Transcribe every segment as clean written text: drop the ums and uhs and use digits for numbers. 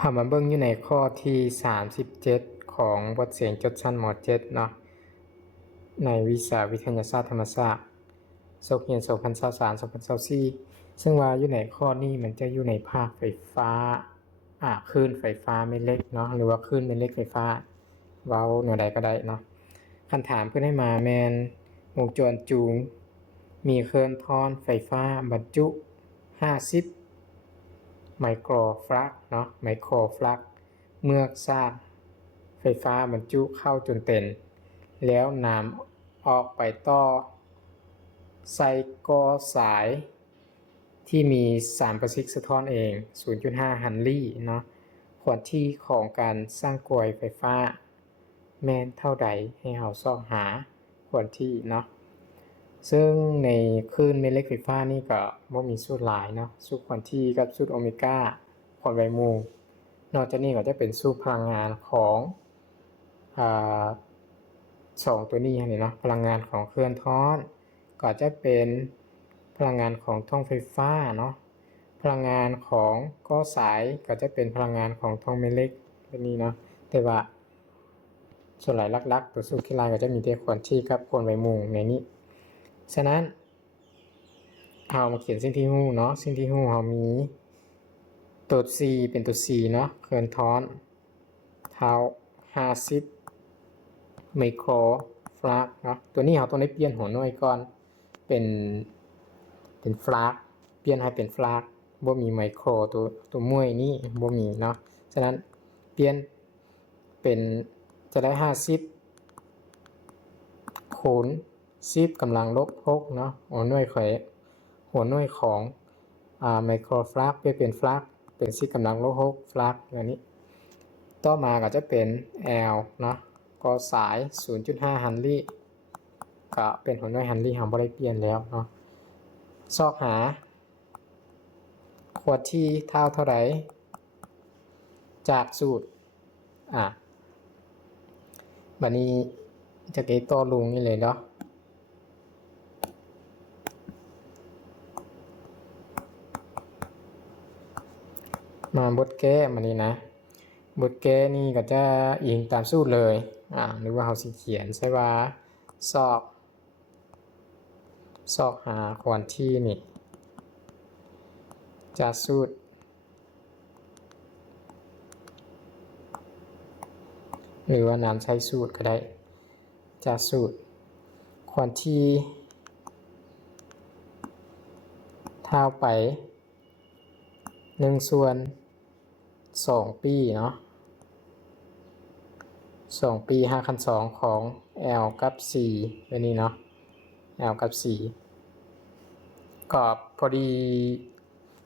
คำมาเบิ้งอยู่ในข้อที่37ของบทเสียงจดชั้นม.7 เนาะในวิชาวิทยาศาสตร์ธรรมศาสตร์โซเฮียน2023-2024ซึ่งว่าอยู่ในข้อนี้มันจะอยู่ในภาคไฟฟ้าคลื่นไฟฟ้าแม่เหล็กเนาะหรือว่าคลื่นแม่เหล็กไฟฟ้าเว้าหน่วยใดก็ได้เนาะคำถามเพิ่นให้มาแม่นวงจรจูงมีเคลื่อนทอนไฟฟ้าบรรจุ50ไมโครฟาราดเนาะไมโครฟาราดเมื่อสร้างไฟฟ้าบรรจุเข้าจนเต็มแล้วนำออกไปต่อใส่กอสายที่มี3ประสิทธิ์สะท้อนเอง 0.5 ฮันรี่เนาะขวดที่ของการสร้างกลวยไฟฟ้าแม่นเท่าใดให้เราซอกหาขวดที่เนาะซึ่งในคลื่นแม่เหล็กไฟฟ้านี่ก็บ่มีสูตรหลายเนาะสูตรควอนที่กับสูตรโอเมก้าควอนไวมูนอกจากนี้ก็จะเป็นสูตรพลังงานของ2ตัวนี้นี่เนาะพลังงานของเคลื่อนท้อนก็จะเป็นพลังงานของท่องไฟฟ้าเนาะพลังงานของก้อสายก็จะเป็นพลังงานของท่องแม่เหล็กตัวนี้เนาะแต่ว่าส่วนหลายหลักๆตัวสูตรที่ลายก็จะมีแต่ควอนที่กับควอนไวมูในนี้ฉะนั้นเรามาเขียนสิ่งที่ฮู้เนาะสิ่งที่ฮู้เรามีตัว C เป็นตัว C เนาะเคลื่อนท้อนเท่า50ไมโครฟาราดเนาะตัวนี้เราต้องได้เปลี่ยนหัวหน่วยก่อนเป็นฟาราดเปลี่ยนให้เป็นฟาราดบ่มีไมโครตัวมวยนี้บ่มีเนาะฉะนั้นเปลี่ยนเป็นจะได้50คูณ10กำลังลบ6เนาะหัวหน่วยของไมโครฟาราดเปลี่ยนเป็นฟาราดเป็น10กำลังลบ6ฟาราดอย่างนี้ต่อมาก็จะเป็น L เนาะก็สาย 0.5 ฮันรี่ก็เป็นหัวหน่วยฮันรี่เราบ่ได้เปลี่ยนแล้วเนาะซอกหาขวดที่เท่าใดจากสูตรบัดนี้จะเก็บต่อลุงนี่เลยเนาะมาบทแก้มานี่นะบทแก้นี่ก็จะอิงตามสูตรเลยหรือว่าเราสิเขียนใช่ว่าซอกหาควอนที่นี่จากสูตรหรือว่านำใช้สูตรก็ได้จากสูตรควอนที่เท่าไป1/2 ปีเนาะ2 ปี5 คัน 2ของ L กับ C แบบนี้เนาะ L กับ C ก็พอดี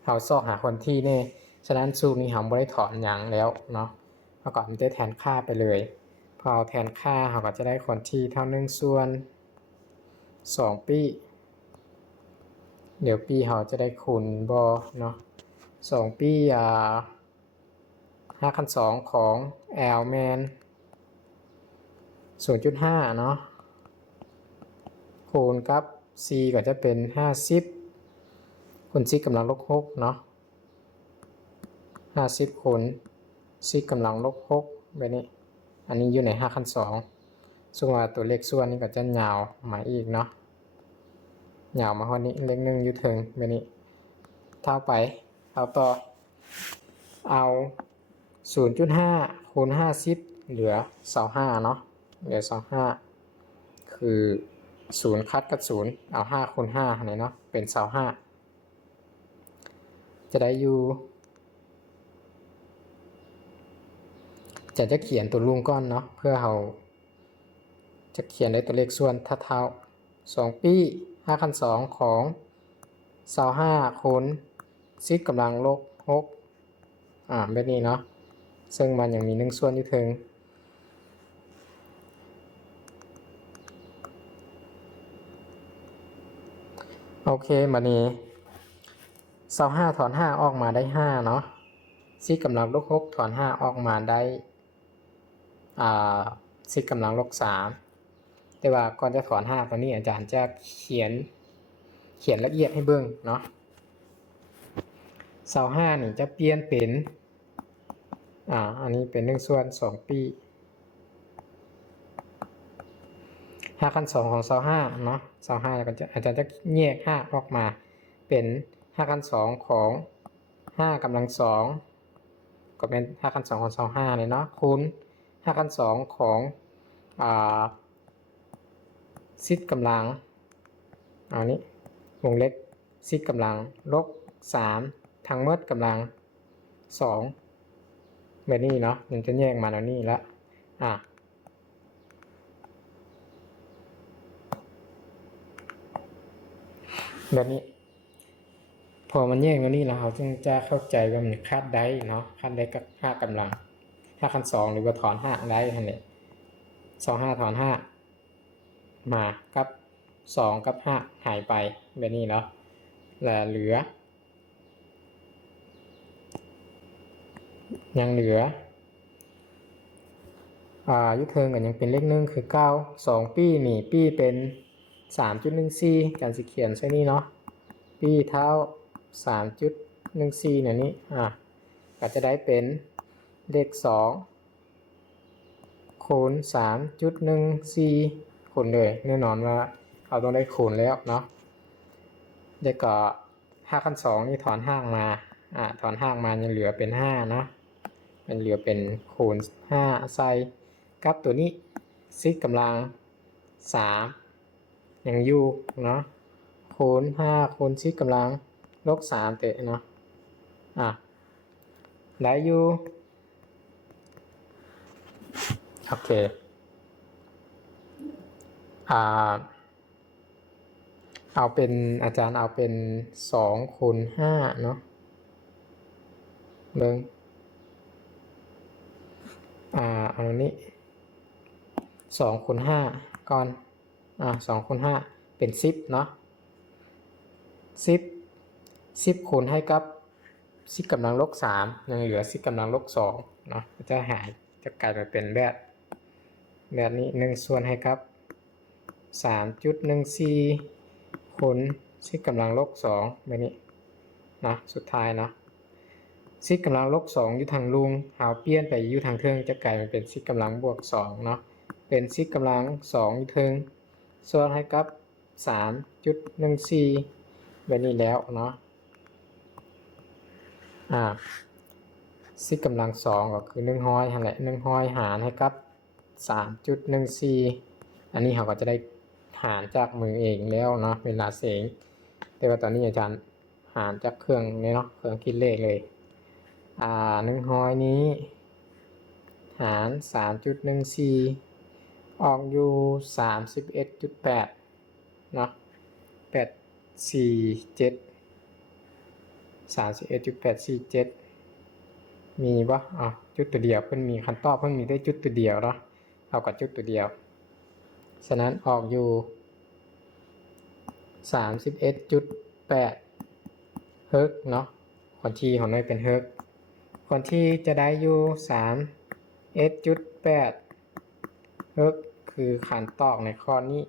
เราซอกหาควอนที่เนี่ยฉะนั้นสูตรนี้เราไม่ได้ถอนอย่างแล้วเนาะเราก็จะแทนค่าไปเลยพอเอาแทนค่าเราก็จะได้ควอนที่เท่า1/2 ปีเดี๋ยวปีเราจะได้คูณบ่เนาะ2 ปี5 คัน 2ของ L แมน 0.5 เนาะคูณกับ C ก็จะเป็น50คูณ C กำลังลบ6เนาะ50คูณ C กำลังลบ6แบบนี้อันนี้อยู่ใน5 คัน 2ซึ่งว่าตัวเลขส่วนนี้ก็จะยาวมาอีกเนาะยาวมาฮอดนี้เลข1อยู่ถึงแบบนี้เท่าไปเอาต่อเอา 0.5 คูณ 50เหลือ25เนาะเหลือ25คือ0คัดกับ0เอา5คูณ5นี่เนาะเป็น25จะได้อยู่จะเขียนตัวลุงก้อนเนาะเพื่อเราจะเขียนได้ตัวเลขส่วนเท่า2 ปี5 คัน 2ของ25คูณ10กำลังลบ6แบบนี้เนาะซึ่งมันยังมี1ส่วนอยู่ถึงโอเคบัดนี้25ถอน5ออกมาได้5เนาะ10กำลังลบ6ถอน5ออกมาได้10กำลังลบ3แต่ว่าก่อนจะถอน5ตัวนี้อาจารย์จะเขียนละเอียดให้เบิ่งเนาะ25นี่จะเปลี่ยนเป็น อันนี้เป็น1ส่วน2ปี5ขั้น2ของ25เนาะ25แล้วก็อาจารย์จะแยก5ออกมาเป็น5ขั้น2ของ5กำลัง2ก็เป็น5ขั้น2ของ25เลยเนาะคูณ5ขั้น2ของ10กำลังอันนี้วงเล็บ10กำลังลบ3ทั้งหมดกำลัง2แบบนี้เนาะมันจะแยกมาแล้วนี่ละแบบนี้พอมันแยกแล้วนี่เราจึงจะเข้าใจว่ามันคาดได้เนาะคาดได้กับ5กำลัง5ขั้น2หรือว่าถอน5ได้นั่นแหละ25ถอน5มากับ2กับ5หายไปแบบนี้เนาะแล้วเหลือยังเหลือยุทธเทิงกันยังเป็นเลขหนึ่งคือ9 2ปีนี่ปีเป็น 3.14 การสิเขียนใช่นี่เนาะปีเท่า 3.14 เนี่ยนี่ก็จะได้เป็นเลข2คูณ 3.14 คูณเลยแน่นอนว่าเราต้องได้คูณแล้วเนาะเดี๋ยวก็5ขั้น2นี่ถอนห่างมาถอนห่างมายังเหลือเป็น5เนาะมันเหลือเป็นคูณ5ใส่กับตัวนี้ซิกกำลัง3ยังอยู่เนาะคูณ5คูณซิกกำลังลบ3เตะเนาะได้อยู่โอเคเอาเป็นอาจารย์เอาเป็น2คูณ5เนาะเบิ่งเอานี้2คูณ5ก่อน2คูณ5เป็น10เนาะ10คูณให้กับ10กำลังลบ3ยังเหลือ10กำลังลบ2เนาะจะหายจะกลายมาเป็นแบบนี้1ส่วนให้กับ 3.14 คูณ10กำลังลบ2แบบนี้นะสุดท้ายเนาะ10กำลังลบ2อยู่ทางลุงหาเปลี่ยนไปอยู่ทางเทิงจะกลายมาเป็น10กำลังบวก2เนาะเป็น10กำลัง2อยู่เทิงส่วนให้กับ 3.14 แบบนี้แล้วเนาะ10กำลัง2ก็คือ100นั่นแหละ100หารให้กับ 3.14 อันนี้เราก็จะได้หารจากมือเองแล้วเนาะเวลาเสียงแต่ว่าตอนนี้อาจารย์หารจากเครื่องนี้เนาะเครื่องคิดเลขเลย100นี้หาร 3.14 ออกอยู่ 31.8 เนาะ31.847มีปะจุดตัวเดียวเพิ่นมีคันตอบเพิ่นมีได้จุดตัวเดียวเนาะเอากับจุดตัวเดียวฉะนั้นออกอยู่ 31.8 เฮิร์ตเนาะควอนทีของน้อยเป็นเฮิร์ตควอนทีจะได้อยู่ 31.8 เฮิร์ตคือขันตอกในข้อนี้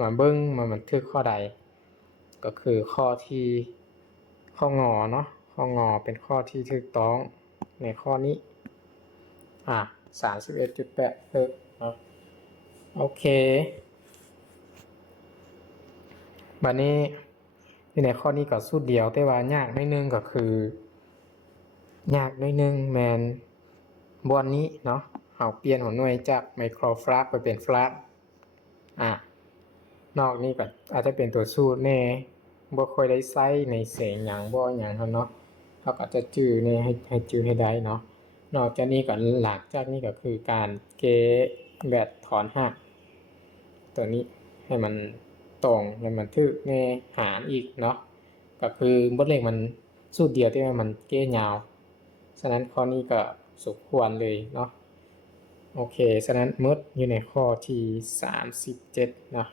มาเบิ้งมาบันทึกข้อใดก็คือข้องอเนาะข้องอเป็นข้อที่ถูกต้องในข้อนี้31.8 เฮิร์ตเนาะโอเคบัดนี้ในข้อนี้ก็สูตรเดียวแต่ว่ายากนิดนึงก็คือยากนิดนึงแมนบอนนี้เนาะเอาเปลี่ยนหัวหน่วยจากไมโครฟลักไปเป็นฟลักนอกนี้ก็อาจจะเป็นตัวสูตรแน่บ่ค่อยได้ใช้ในเสียงหยังบ่หยังเนาะเขาก็จะจื้อแน่ให้จื้อให้ได้เนาะนอกจากนี้ก็หลักจากนี้ก็คือการเกแบบถอนหักตัวนี้ให้มันตรงให้มันทึกในหารอีกเนาะก็คือบทเลขมันสูตรเดียวที่มันเก้ยาวฉะนั้นข้อนี้ก็สมควรเลยเนาะโอเคฉะนั้นมดอยู่ในข้อที่37เนาะ